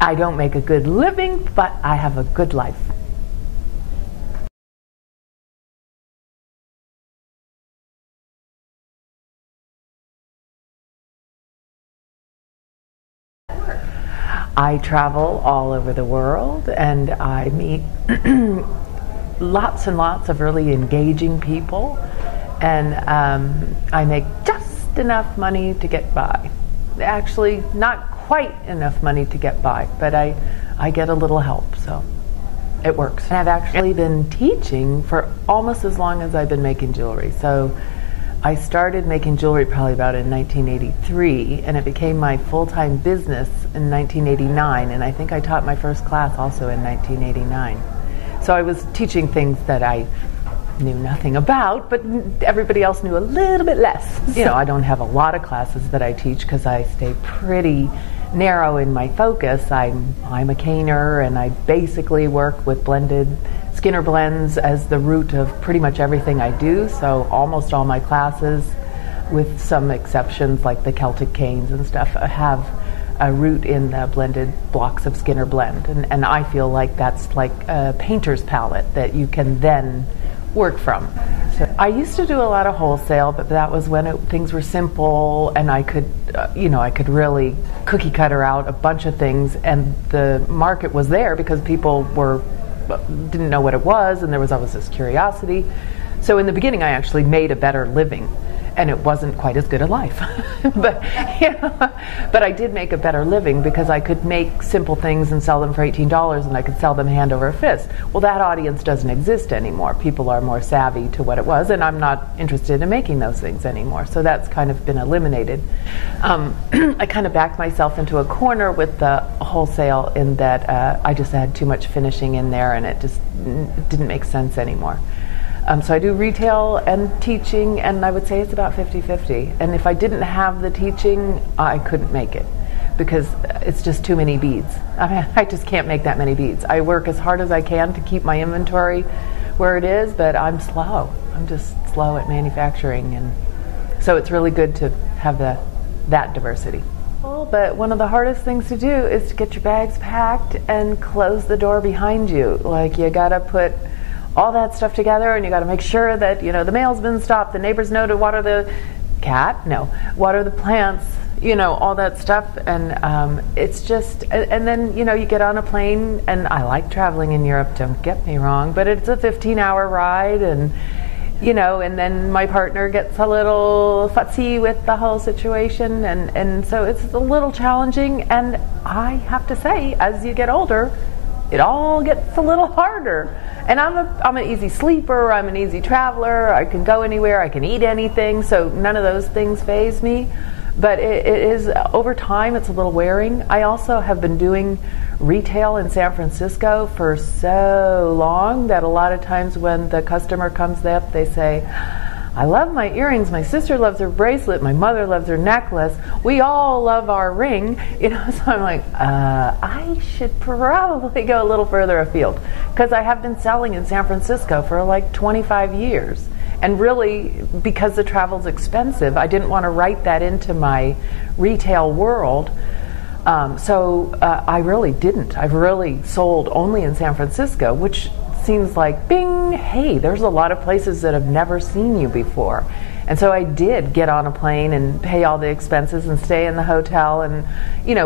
I don't make a good living, but I have a good life. I travel all over the world, and I meet lots and lots of really engaging people, and I make just enough money to get by. Actually, not quite enough money to get by, but I get a little help, so it works. And I've actually been teaching for almost as long as I've been making jewelry. So I started making jewelry probably about in 1983, and it became my full-time business in 1989, and I think I taught my first class also in 1989. So I was teaching things that I knew nothing about, but everybody else knew a little bit less. You know, I don't have a lot of classes that I teach because I stay pretty narrow in my focus. I'm a caner, and I basically work with blended Skinner blends as the root of pretty much everything I do. So almost all my classes, with some exceptions like the Celtic canes and stuff, have a root in the blended blocks of Skinner blend. And I feel like that's like a painter's palette that you can then work from. So I used to do a lot of wholesale, but that was when things were simple, and I could, I could really cookie cutter out a bunch of things, and the market was there because people didn't know what it was, and there was always this curiosity. So in the beginning, I actually made a better living, and it wasn't quite as good a life. but I did make a better living because I could make simple things and sell them for $18, and I could sell them hand over fist. Well, that audience doesn't exist anymore. People are more savvy to what it was, and I'm not interested in making those things anymore. So that's kind of been eliminated. I kind of backed myself into a corner with the wholesale in that I just had too much finishing in there, and it just didn't make sense anymore. So I do retail and teaching, and I would say it's about 50-50. And if I didn't have the teaching, I couldn't make it because it's just too many beads. I mean, I just can't make that many beads. I work as hard as I can to keep my inventory where it is, but I'm slow. I'm just slow at manufacturing, and so it's really good to have that diversity. But one of the hardest things to do is to get your bags packed and close the door behind you. Like, you gotta put all that stuff together, and you got to make sure that the mail's been stopped, the neighbors know to water the water the plants, all that stuff, and it's just, and then you get on a plane, and I like traveling in Europe, don't get me wrong, but it's a 15-hour ride, and and then my partner gets a little futzy with the whole situation, and so it's a little challenging, and I have to say, as you get older, it all gets a little harder. And I'm an easy sleeper, I'm an easy traveler, I can go anywhere, I can eat anything, so none of those things faze me. But it is, over time, it's a little wearing. I also have been doing retail in San Francisco for so long that a lot of times when the customer comes up, they say, I love my earrings, my sister loves her bracelet, my mother loves her necklace, we all love our ring, so I'm like, I should probably go a little further afield, because I have been selling in San Francisco for like 25 years, and really, because the travel's expensive, I didn't want to write that into my retail world, so I really didn't. I've really sold only in San Francisco, which seems like, bing, hey, there's a lot of places that have never seen you before. And so I did get on a plane and pay all the expenses and stay in the hotel and,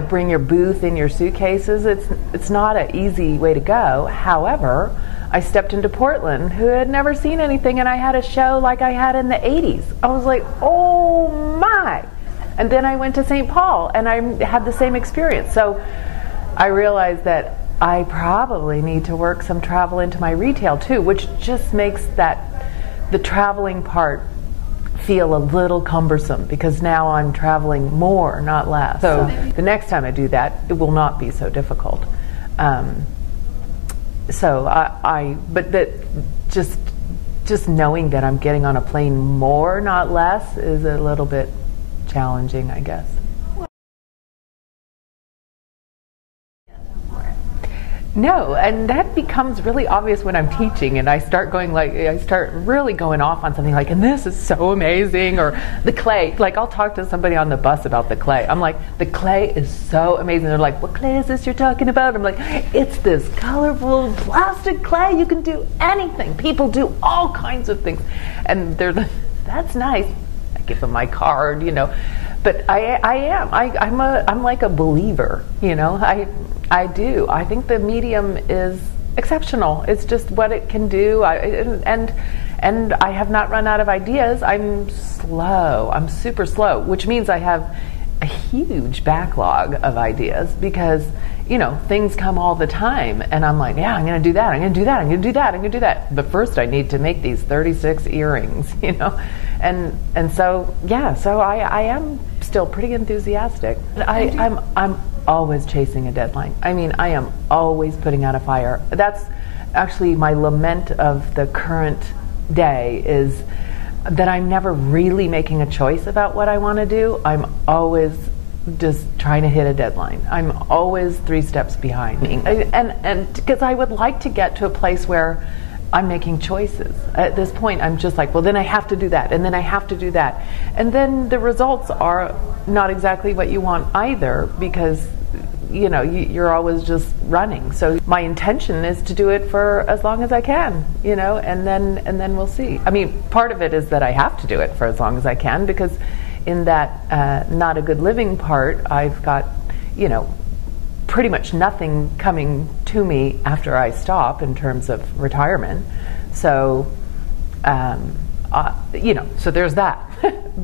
bring your booth in your suitcases. It's not an easy way to go. However, I stepped into Portland, who had never seen anything, and I had a show like I had in the 80s. I was like, oh my. And then I went to St. Paul, and I had the same experience. So I realized that I probably need to work some travel into my retail too, which just makes the traveling part feel a little cumbersome, because now I'm traveling more, not less. So the next time I do that, it will not be so difficult. But that just knowing that I'm getting on a plane more, not less, is a little bit challenging, I guess. No, and that becomes really obvious when I'm teaching and I start really going off on something like, and this is so amazing, or the clay. Like, I'll talk to somebody on the bus about the clay. I'm like, the clay is so amazing. They're like, what clay is this you're talking about? I'm like, it's this colorful plastic clay. You can do anything. People do all kinds of things. And they're like, that's nice. I give them my card, But I'm like a believer, I do. I think the medium is exceptional. It's just what it can do. And I have not run out of ideas. I'm slow. I'm super slow, which means I have a huge backlog of ideas because, things come all the time. And I'm like, yeah, I'm going to do that. I'm going to do that. I'm going to do that. I'm going to do that. But first I need to make these 36 earrings, And so, yeah, so I am still pretty enthusiastic. I'm always chasing a deadline. I mean, I am always putting out a fire. That's actually my lament of the current day, is that I'm never really making a choice about what I want to do. I'm always just trying to hit a deadline. I'm always 3 steps behind. And because I would like to get to a place where I'm making choices. At this point, I'm just like, well, then I have to do that, and then I have to do that. And then the results are not exactly what you want either, because, you're always just running. So my intention is to do it for as long as I can, and then we'll see. I mean, part of it is that I have to do it for as long as I can, because in that not a good living part, I've got, pretty much nothing coming to me after I stop in terms of retirement. So, so there's that.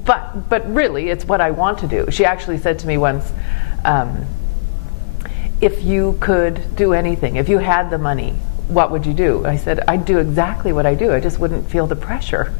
but really, it's what I want to do. She actually said to me once, if you could do anything, if you had the money, what would you do? I said, I'd do exactly what I do. I just wouldn't feel the pressure,